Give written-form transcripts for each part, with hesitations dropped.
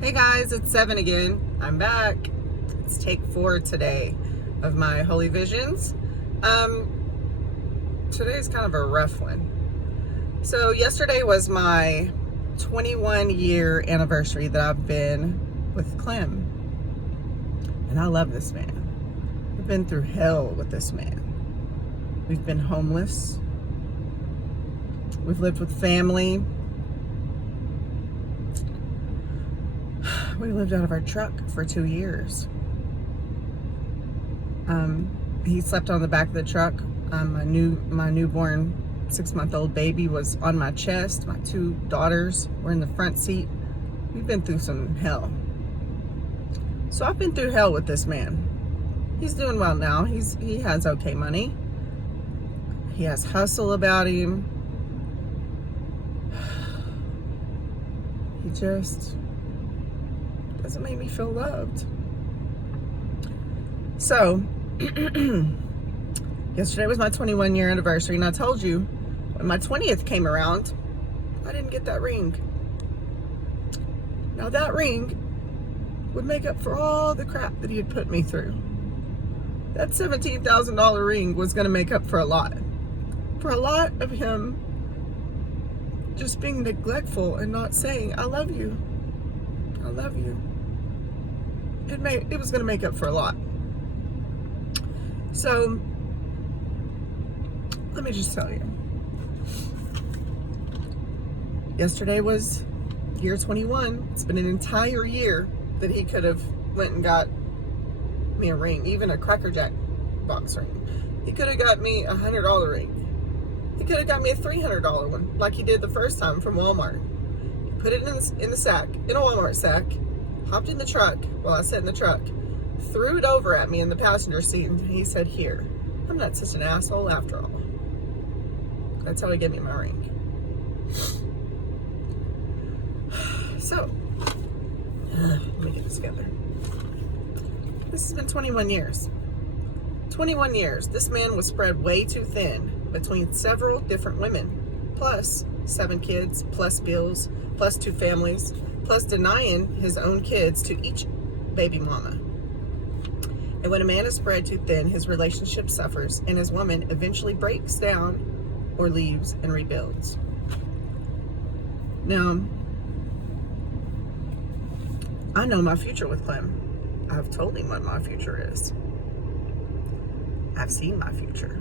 Hey guys, it's Seven again. I'm back. It's take 4 today of my Holy Visions. Today's kind of a rough one. So yesterday was my 21-year anniversary that I've been with Clem. And I love this man. I've been through hell with this man. We've been homeless. We've lived with family. We lived out of our truck for 2 years. He slept on the back of the truck. My newborn 6-month-old baby was on my chest. My 2 daughters were in the front seat. We've been through some hell. So I've been through hell with this man. He's doing well now. He has okay money. He has hustle about him. He just doesn't make me feel loved. So, yesterday was my 21-year anniversary, and I told you when my 20th came around, I didn't get that ring. Now that ring would make up for all the crap that he had put me through. That $17,000 ring was going to make up for a lot. For a lot of him just being neglectful and not saying, I love you. I love you. It was going to make up for a lot. So, let me just tell you. Yesterday was year 21. It's been an entire year that he could have went and got me a ring, even a Cracker Jack box ring. He could have got me a $100 ring. He could have got me a $300 one, like he did the first time from Walmart. He put it in the sack, in a Walmart sack, hopped in the truck while I sat in the truck, threw it over at me in the passenger seat, and he said, here, I'm not such an asshole after all. That's how he gave me my ring. So, let me get this together. This has been 21 years. 21 years. This man was spread way too thin between several different women, plus 7 kids, plus bills, plus 2 families, plus denying his own kids to each baby mama. And when a man is spread too thin, his relationship suffers, and his woman eventually breaks down or leaves and rebuilds. Now, I know my future with Clem. I've told him what my future is. I've seen my future.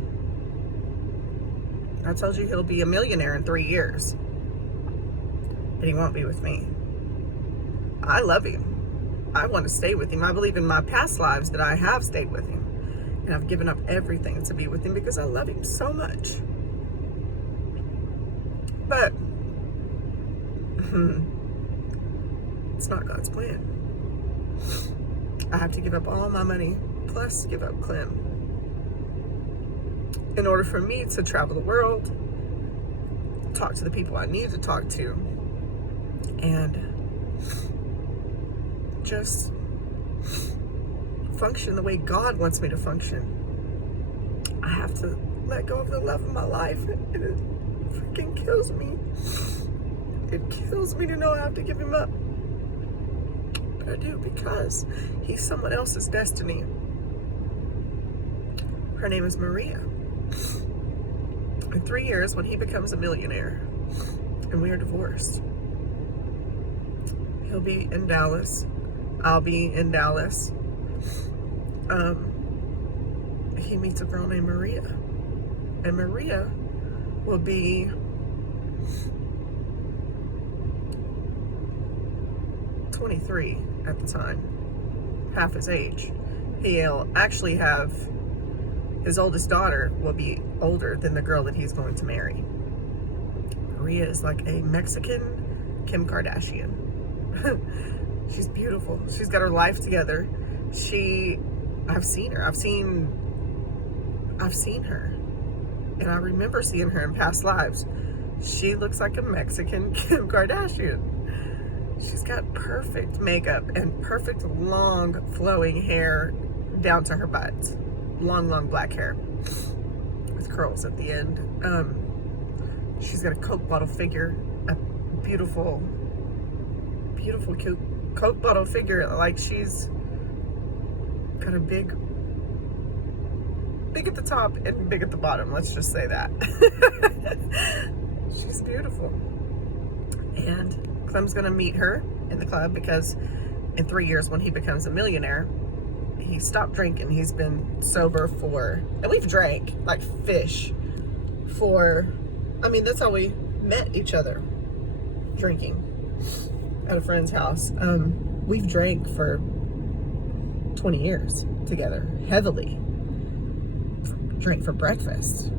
I told you he'll be a millionaire in 3 years. But he won't be with me. I love him. I want to stay with him. I believe in my past lives that I have stayed with him. And I've given up everything to be with him because I love him so much. But it's not God's plan. I have to give up all my money, plus give up Clem, in order for me to travel the world, talk to the people I need to talk to, and just function the way God wants me to function. I have to let go of the love of my life, and it freaking kills me. It kills me to know I have to give him up. But I do, because he's someone else's destiny. Her name is Maria. In 3 years, when he becomes a millionaire and we are divorced, he'll be in Dallas. I'll be in Dallas. He meets a girl named Maria. And Maria will be 23 at the time, half his age. He'll actually have, his oldest daughter will be older than the girl that he's going to marry. Maria is like a Mexican Kim Kardashian. She's beautiful. She's got her life together. I've seen her. I've seen her. And I remember seeing her in past lives. She looks like a Mexican Kim Kardashian. She's got perfect makeup and perfect long flowing hair down to her butt. Long black hair with curls at the end. She's got a Coke bottle figure, a beautiful Coke bottle figure, like she's got a big at the top and big at the bottom, let's just say that. She's beautiful. And Clem's gonna meet her in the club because in 3 years, when he becomes a millionaire, he stopped drinking. He's been sober and we've drank like fish that's how we met each other, drinking at a friend's house. We've drank for 20 years together, heavily. Drink for breakfast.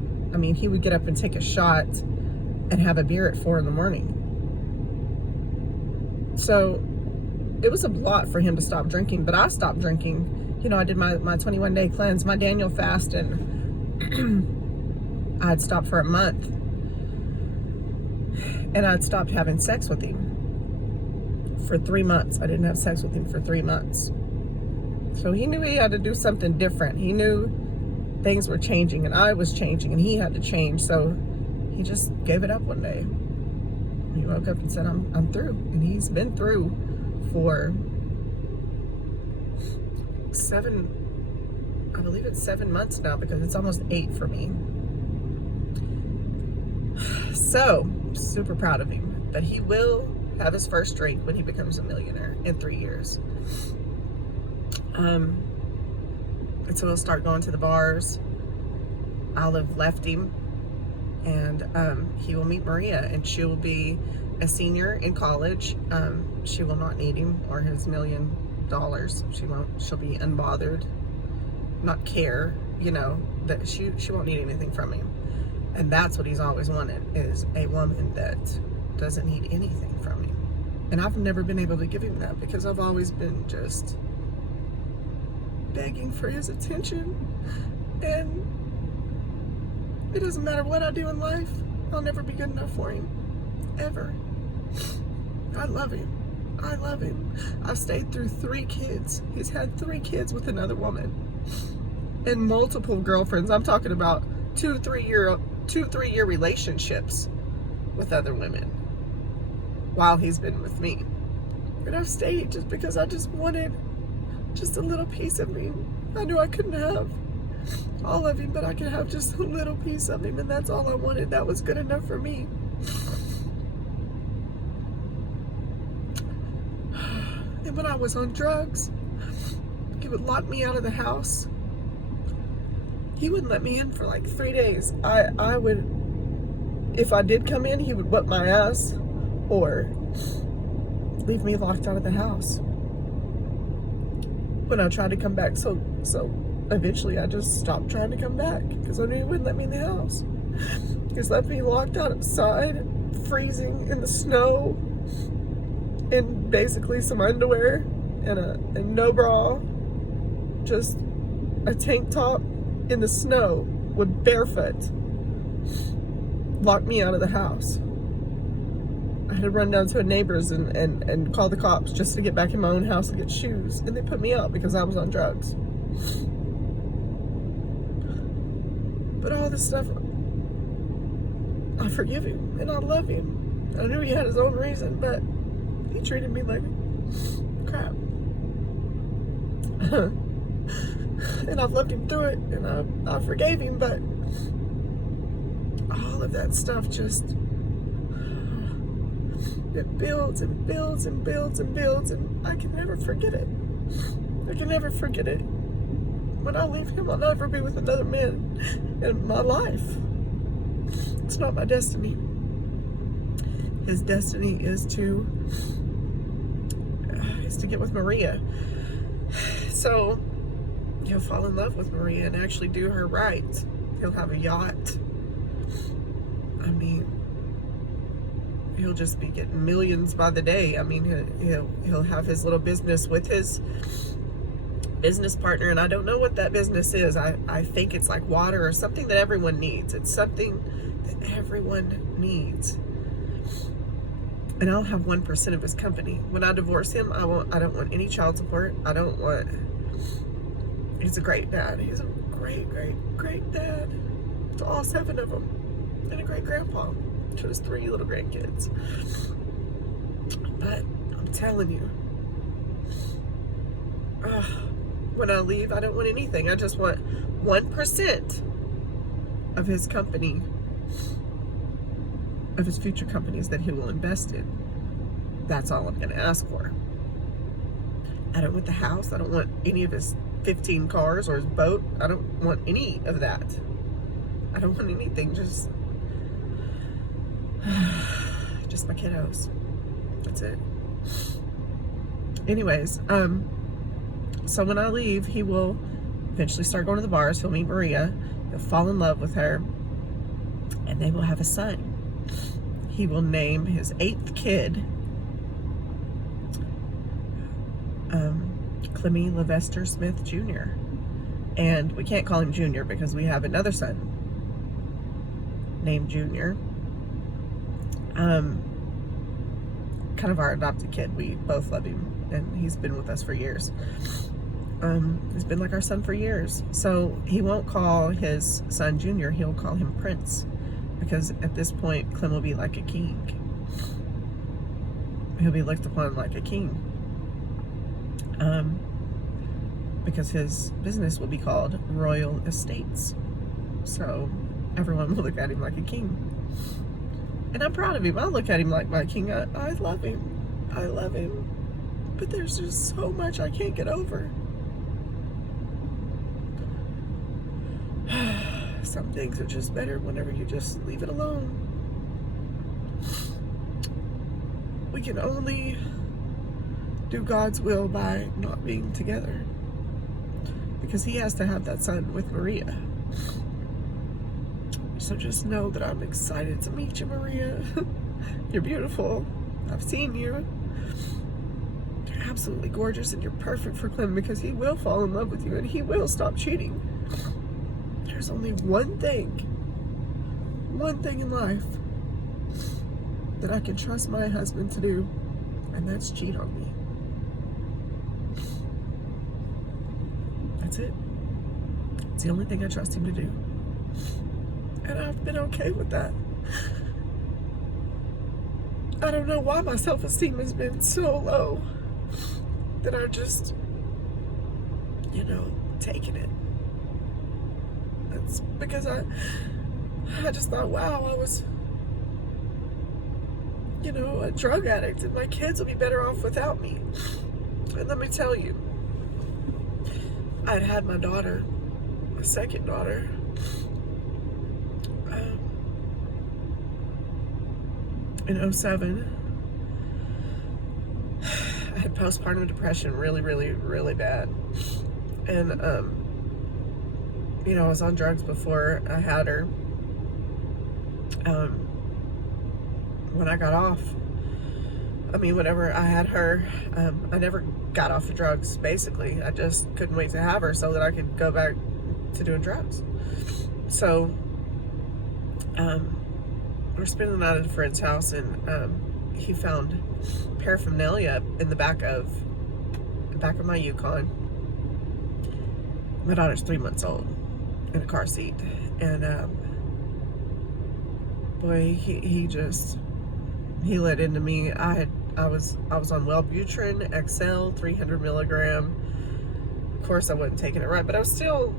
He would get up and take a shot and have a beer at 4 a.m. So it was a lot for him to stop drinking, but I stopped drinking. I did my 21-day cleanse, my Daniel fast, and I had stopped for a month. And I'd stopped having sex with him for 3 months. I didn't have sex with him for 3 months. So he knew he had to do something different. He knew things were changing and I was changing and he had to change. So he just gave it up one day. He woke up and said, I'm through. And he's been through for 7 months now, because it's almost 8 for me. So, super proud of him. But he will have his first drink when he becomes a millionaire in 3 years. And so he'll start going to the bars. I'll have left him. And he will meet Maria, and she will be a senior in college. She will not need him or his $1 million. She'll be unbothered, not care, that she won't need anything from him. And that's what he's always wanted, is a woman that doesn't need anything from him. And I've never been able to give him that, because I've always been just begging for his attention. And it doesn't matter what I do in life, I'll never be good enough for him. Ever. I love him. I love him. I've stayed through 3 kids. He's had 3 kids with another woman. And multiple girlfriends. I'm talking about 2-3 year relationships with other women while he's been with me. And I've stayed just because I just wanted just a little piece of me. I knew I couldn't have all of him, but I could have just a little piece of him, and that's all I wanted. That was good enough for me. And when I was on drugs, he would lock me out of the house. He wouldn't let me in for like 3 days. I would, if I did come in, he would whip my ass or leave me locked out of the house. When I tried to come back, so eventually I just stopped trying to come back because I knew he wouldn't let me in the house. He just left me locked outside, freezing in the snow, in basically some underwear and no bra, just a tank top in the snow with barefoot. Locked me out of the house. I had to run down to a neighbor's and call the cops just to get back in my own house and get shoes. And they put me out because I was on drugs. But all this stuff, I forgive him and I love him. I knew he had his own reason, but he treated me like crap. And I've loved him through it, and I forgave him, but all of that stuff just, it builds and builds and builds and builds, and I can never forget it. I can never forget it. When I leave him, I'll never be with another man in my life. It's not my destiny. His destiny is to get with Maria. So he'll fall in love with Maria and actually do her right. He'll have a yacht. I mean, he'll just be getting millions by the day. I mean, he'll have his little business with his business partner, and I don't know what that business is. I think it's like water or something that everyone needs. It's something that everyone needs. And I'll have 1% of his company. When I divorce him, I don't want any child support. He's a great dad. He's a great, great, great dad to all 7 of them. And a great grandpa to his 3 little grandkids. But I'm telling you, when I leave, I don't want anything. I just want 1% of his company, of his future companies that he will invest in. That's all I'm going to ask for. I don't want the house. I don't want any of his 15 cars or his boat. I don't want any of that. I don't want anything. Just my kiddos. That's it. Anyways, so when I leave, he will eventually start going to the bars. He'll meet Maria. He'll fall in love with her, and they will have a son. He will name his 8th kid Clemmy Levester Smith Jr. And we can't call him Junior because we have another son named Junior. Kind of our adopted kid. We both love him, and he's been with us for years. He's been like our son for years. So he won't call his son Junior, he'll call him Prince, because at this point Clem will be like a king. He'll be looked upon like a king, because his business will be called Royal Estates. So everyone will look at him like a king. And I'm proud of him. I look at him like my king. I love him. I love him. But there's just so much I can't get over. Some things are just better whenever you just leave it alone. We can only do God's will by not being together, because he has to have that son with Maria. So just know that I'm excited to meet you, Maria. You're beautiful. I've seen you. You're absolutely gorgeous, and you're perfect for Clem, because he will fall in love with you and he will stop cheating. There's only one thing in life that I can trust my husband to do, and that's cheat on me. That's it. It's the only thing I trust him to do. And I've been okay with that. I don't know why my self-esteem has been so low that I just, taking it. That's because I just thought, wow, I was, a drug addict, and my kids will be better off without me. And let me tell you, I'd had my daughter, my second daughter, in 2007. I had postpartum depression really, really, really bad. And, I was on drugs before I had her. When I got off, whenever I had her, I never got off of drugs, basically. I just couldn't wait to have her so that I could go back to doing drugs. So, we're spending the night at a friend's house, and he found paraphernalia in the back of my Yukon. My daughter's 3 months old, in a car seat, and boy, he lit into me. I was on Wellbutrin XL 300 milligram. Of course, I wasn't taking it right, but I was still,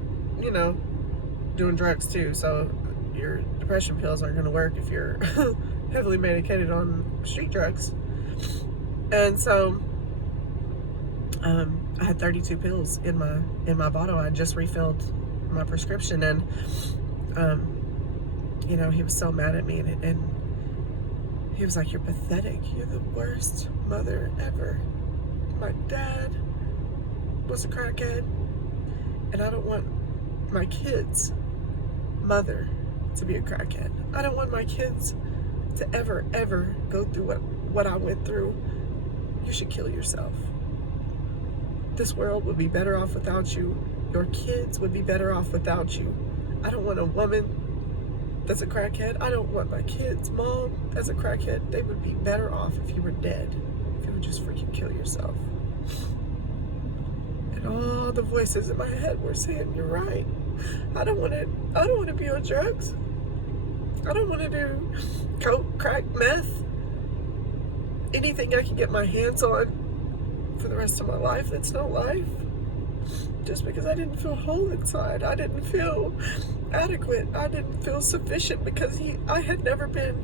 doing drugs too. So your depression pills aren't going to work if you're heavily medicated on street drugs. And so I had 32 pills in my bottle. I just refilled my prescription, and he was so mad at me, and he was like, "You're pathetic. You're the worst mother ever. My dad was a crackhead, and I don't want my kids' mother to be a crackhead. I don't want my kids to ever go through what I went through. You should kill yourself. This world would be better off without you. Your kids would be better off without you. I don't want a woman that's a crackhead. I don't want my kids' mom that's a crackhead. They would be better off if you were dead. If you would just freaking kill yourself." And all the voices in my head were saying, "You're right. I don't want to be on drugs. I don't want to do coke, crack, meth, anything I can get my hands on for the rest of my life. That's no life. just because I didn't feel whole inside. I didn't feel adequate. I didn't feel sufficient because I had never been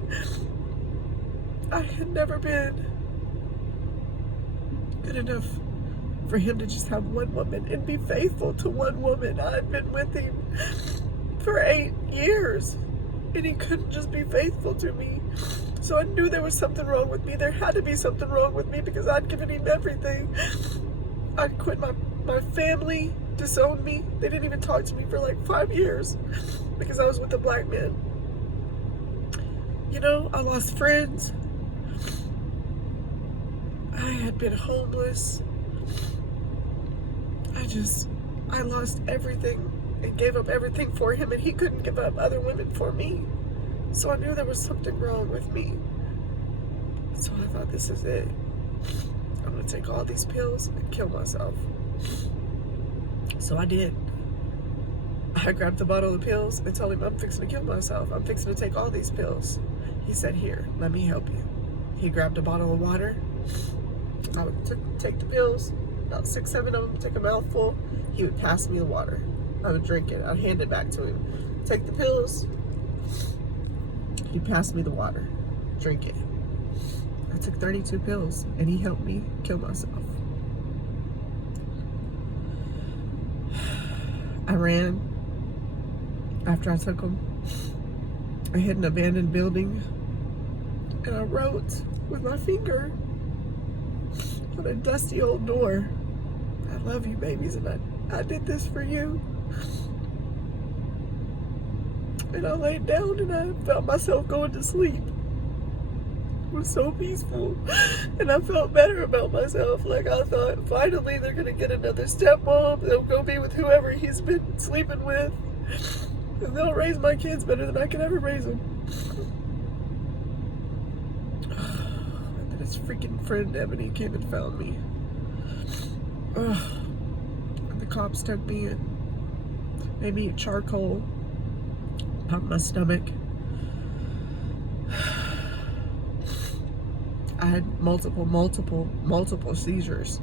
good enough for him to just have one woman and be faithful to one woman. I had been with him for 8 years and he couldn't just be faithful to me. So I knew there was something wrong with me. There had to be something wrong with me because I'd given him everything. I'd quit my family, disowned me. They didn't even talk to me for like 5 years because I was with a black man. You know, I lost friends. I had been homeless. I lost everything and gave up everything for him, and he couldn't give up other women for me. So I knew there was something wrong with me. So I thought, this is it. I'm gonna take all these pills and kill myself. So I did. I grabbed the bottle of pills and told him, I'm fixing to kill myself. I'm fixing to take all these pills. He said, here, let me help you. He grabbed a bottle of water. I would take the pills, about 6, 7 of them, take a mouthful. He would pass me the water. I would drink it. I'd hand it back to him. Take the pills. He'd pass me the water. Drink it. I took 32 pills and he helped me kill myself. I ran after I took them. I hit an abandoned building and I wrote with my finger on a dusty old door, I love you, babies, and I did this for you. And I laid down and I felt myself going to sleep. It was so peaceful. And I felt better about myself. Like, I thought, finally they're gonna get another stepmom. They'll go be with whoever he's been sleeping with. And they'll raise my kids better than I could ever raise them. And then his freaking friend Ebony came and found me. And the cops took me and made me eat charcoal, pumped my stomach. I had multiple seizures.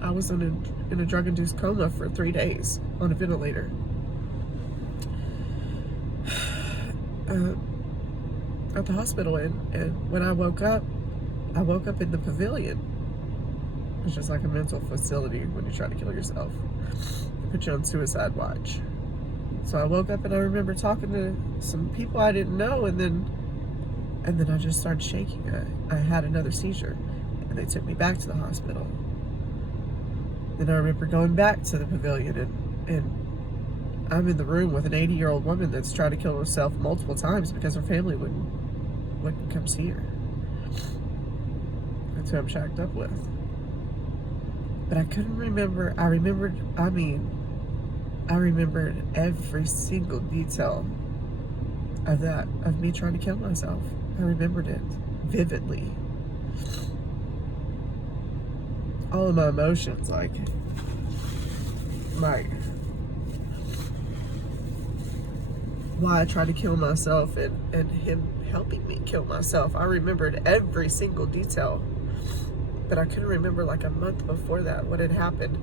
I was in a drug-induced coma for 3 days on a ventilator. At the hospital, and when I woke up in the pavilion. It's just like a mental facility when you try to kill yourself. They put you on suicide watch. So I woke up and I remember talking to some people I didn't know, and then I just started shaking. I had another seizure, and they took me back to the hospital. Then I remember going back to the pavilion, and I'm in the room with an 80-year-old woman that's tried to kill herself multiple times because her family wouldn't come see her. That's who I'm shacked up with. But I couldn't remember. I remembered every single detail of me trying to kill myself. I remembered it vividly. All of my emotions, like why I tried to kill myself and him helping me kill myself. I remembered every single detail. But I couldn't remember, like, a month before that what had happened.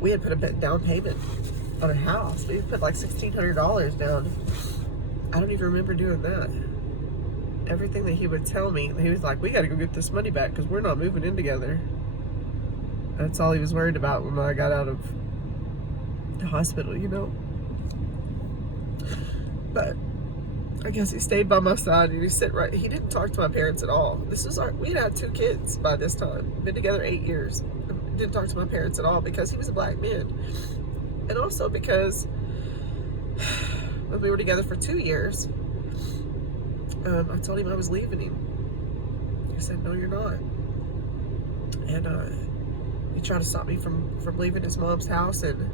We had put a down payment on a house. We put like $1,600 down. I don't even remember doing that. Everything that he would tell me, he was like, we got to go get this money back because we're not moving in together. That's all he was worried about when I got out of the hospital, you know. But I guess he stayed by my side and he didn't talk to my parents at all. We'd had 2 kids by this time, been together 8 years. Didn't talk to my parents at all because he was a black man. And also because when we were together for 2 years, I told him I was leaving him. He said, no, you're not. And he tried to stop me from leaving his mom's house and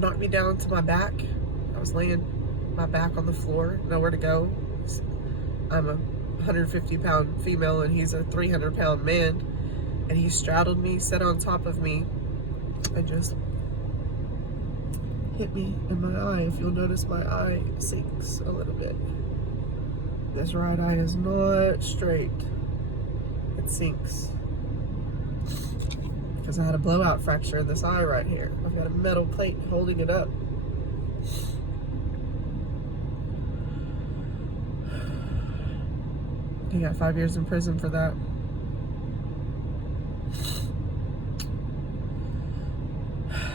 knocked me down to my back. I was laying my back on the floor, nowhere to go. I'm a 150-pound female and he's a 300-pound man. And he straddled me, sat on top of me, and just hit me in my eye. If you'll notice, my eye sinks a little bit. This right eye is not straight. it sinks. Because I had a blowout fracture in this eye right here. I've got a metal plate holding it up. He got 5 years in prison for that.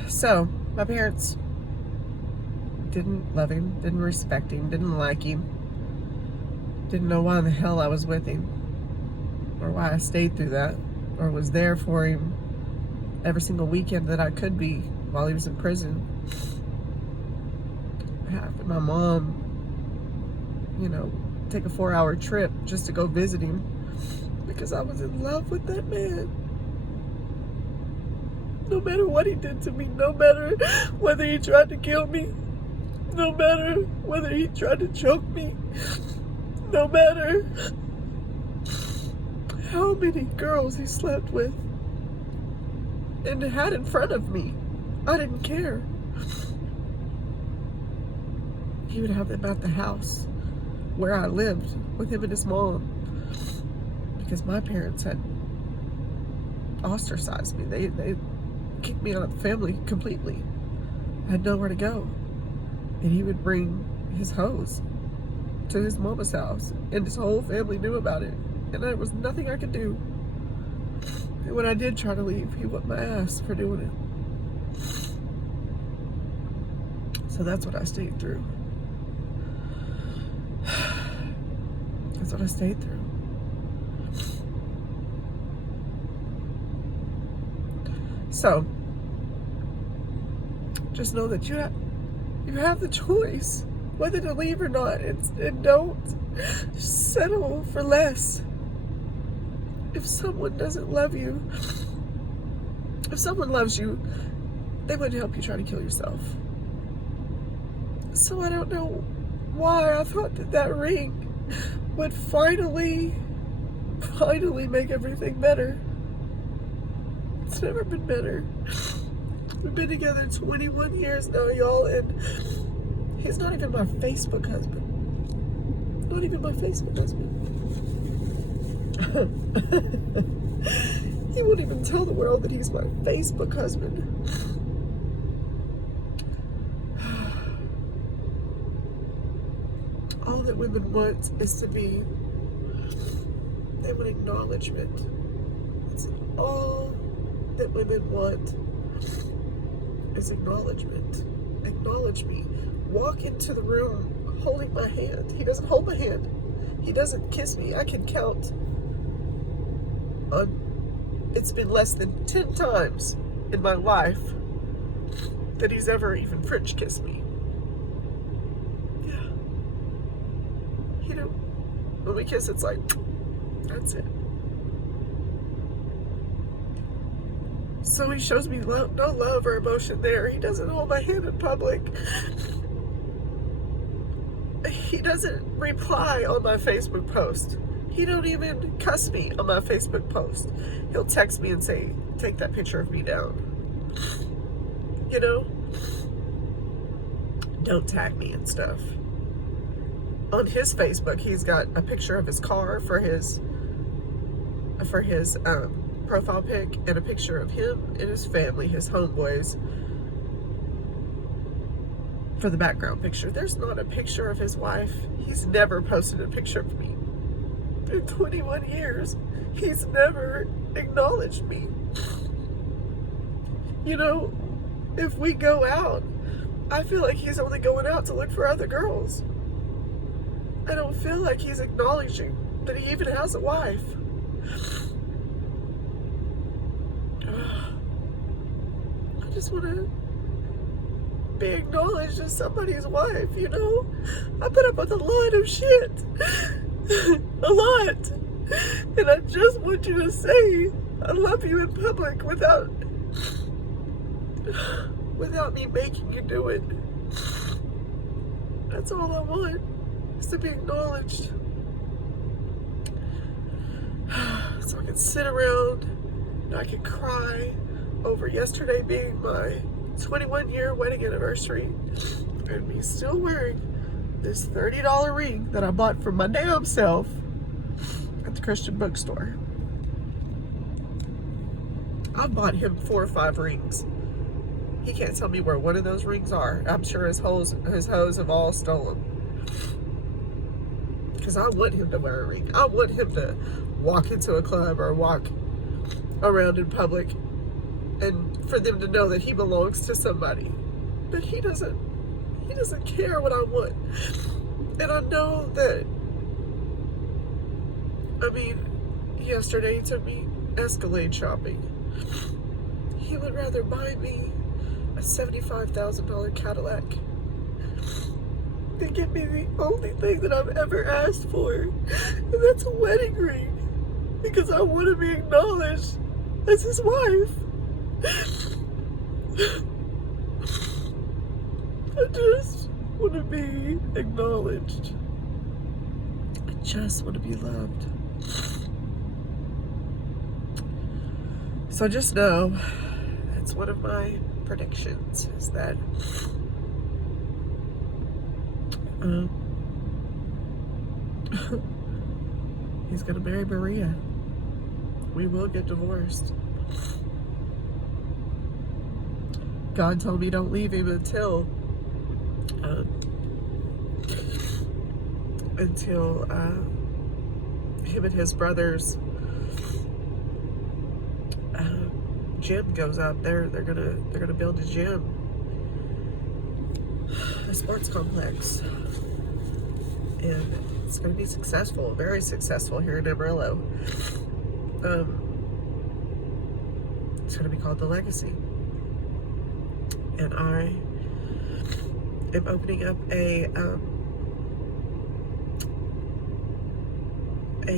So, my parents didn't love him, didn't respect him, didn't like him, didn't know why in the hell I was with him, or why I stayed through that, or was there for him every single weekend that I could be while he was in prison. Having my mom, take a 4-hour trip just to go visit him because I was in love with that man. No matter what he did to me, no matter whether he tried to kill me, no matter whether he tried to choke me, no matter how many girls he slept with and had in front of me, I didn't care. He would have them at the house where I lived with him and his mom because my parents had ostracized me. They kicked me out of the family completely. I had nowhere to go. And he would bring his hose to his mama's house, and his whole family knew about it, and there was nothing I could do. And when I did try to leave, he whipped my ass for doing it. So that's what I stayed through. That's what I stayed through. So, just know that you have the choice whether to leave or not, and don't settle for less. If someone doesn't love you, if someone loves you, they wouldn't help you try to kill yourself. So I don't know why I thought that ring would finally make everything better. It's never been better. We've been together 21 years now, y'all, and he's not even my Facebook husband. Not even my Facebook husband. He won't even tell the world that he's my Facebook husband. All that women want is to be, they want acknowledgement. It's all that women want is acknowledgement. Acknowledge me. Walk into the room holding my hand. He doesn't hold my hand. He doesn't kiss me. I can count on, it's been less than 10 times in my life that he's ever even French kissed me. Yeah. When we kiss, it's like, that's it. So he shows me no love or emotion there. He doesn't hold my hand in public. He doesn't reply on my Facebook post. He don't even cuss me on my Facebook post. He'll text me and say, take that picture of me down. Don't tag me and stuff. On his Facebook, he's got a picture of his car for his profile pic, and a picture of him and his family, his homeboys, for the background picture. There's not a picture of his wife. He's never posted a picture of me. In 21 years, he's never acknowledged me. If we go out, I feel like he's only going out to look for other girls. I don't feel like he's acknowledging that he even has a wife. I just want to be acknowledged as somebody's wife, I put up with a lot of shit. A lot. And I just want you to say I love you in public without me making you do it. That's all I want, is to be acknowledged. So I can sit around and I can cry over yesterday being my 21-year wedding anniversary and me still wearing this $30 ring that I bought for my damn self at the Christian bookstore. I've bought him 4 or 5 rings. He can't tell me where one of those rings are. I'm sure his hoes have all stolen. Because I want him to wear a ring. I want him to walk into a club or walk around in public and for them to know that he belongs to somebody. But he doesn't care what I want. And I know that, yesterday he took me Escalade shopping. He would rather buy me a $75,000 Cadillac than give me the only thing that I've ever asked for, and that's a wedding ring, because I want to be acknowledged as his wife. I just want to be acknowledged. I just want to be loved. So just know, that's one of my predictions, is that he's gonna marry Maria. We will get divorced. God told me don't leave him until him and his brothers gym goes up. They're gonna build a gym, a sports complex, and it's gonna be successful, very successful here in Amarillo. It's gonna be called The Legacy, and I am opening up a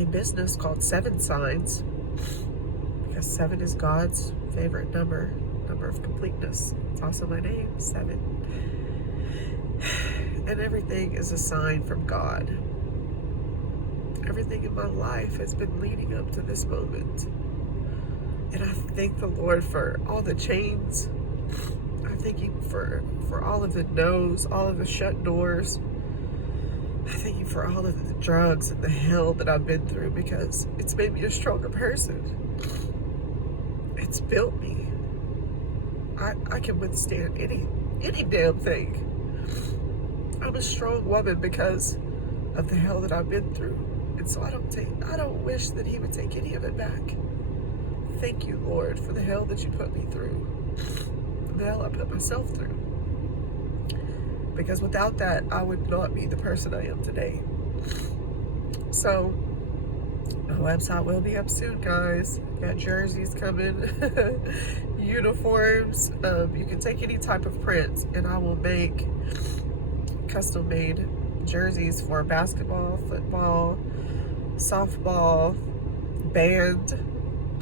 business called 7 Signs, because 7 is God's favorite number of completeness. It's also my name, 7. And everything is a sign from God. Everything in my life has been leading up to this moment. And I thank the Lord for all the chains. I thank Him for all of the no's, all of the shut doors. I thank you for all of the drugs and the hell that I've been through, because it's made me a stronger person. It's built me. I can withstand any damn thing. I'm a strong woman because of the hell that I've been through. And so I don't wish that He would take any of it back. Thank you, Lord, for the hell that you put me through. The hell I put myself through. Because without that, I would not be the person I am today. So, my website will be up soon, guys. Got jerseys coming, uniforms. You can take any type of print, and I will make custom-made jerseys for basketball, football, softball, band,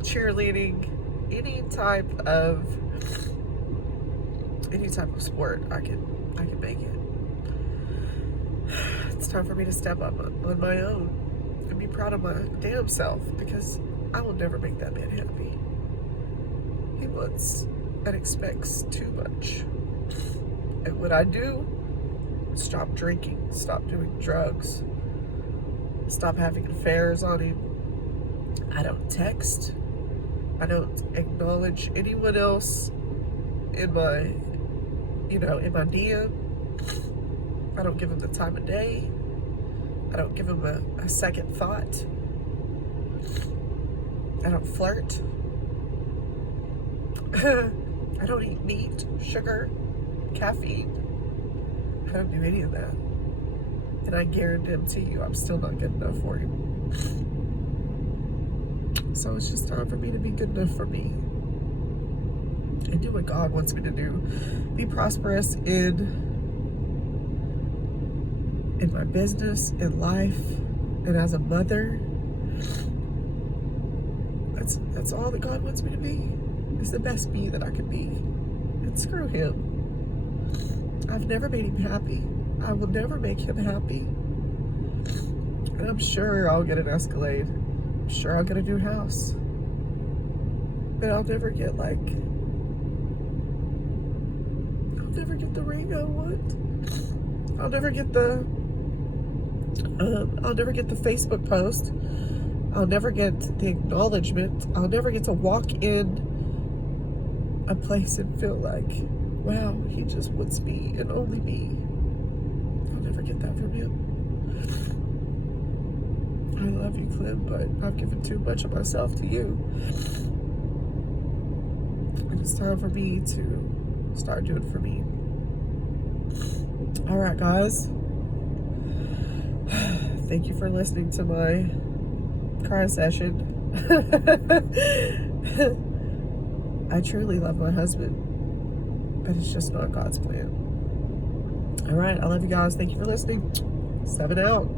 cheerleading, any type of sport. I can make it. It's time for me to step up on my own and be proud of my damn self, because I will never make that man happy. He wants and expects too much. And what I do, stop drinking, stop doing drugs, stop having affairs on him. I don't text. I don't acknowledge anyone else in my DM. I don't give him the time of day. I don't give him a second thought. I don't flirt. I don't eat meat, sugar, caffeine. I don't do any of that. And I guarantee you, I'm still not good enough for him. So it's just time for me to be good enough for me. And do what God wants me to do. Be prosperous in my business, in life, and as a mother. That's all that God wants me to be. It's the best me that I could be. And screw him. I've never made him happy. I will never make him happy. And I'm sure I'll get an Escalade. I'm sure I'll get a new house. But I'll never get the ring I want. I'll never get the Facebook post. I'll never get the acknowledgement. I'll never get to walk in a place and feel like, wow, he just wants me and only me. I'll never get that from him. I love you, Clem, but I've given too much of myself to you. And it's time for me to start doing for me. All right, guys. Thank you for listening to my cry session. I truly love my husband, but it's just not God's plan. All right, I love you guys. Thank you for listening. 7 out.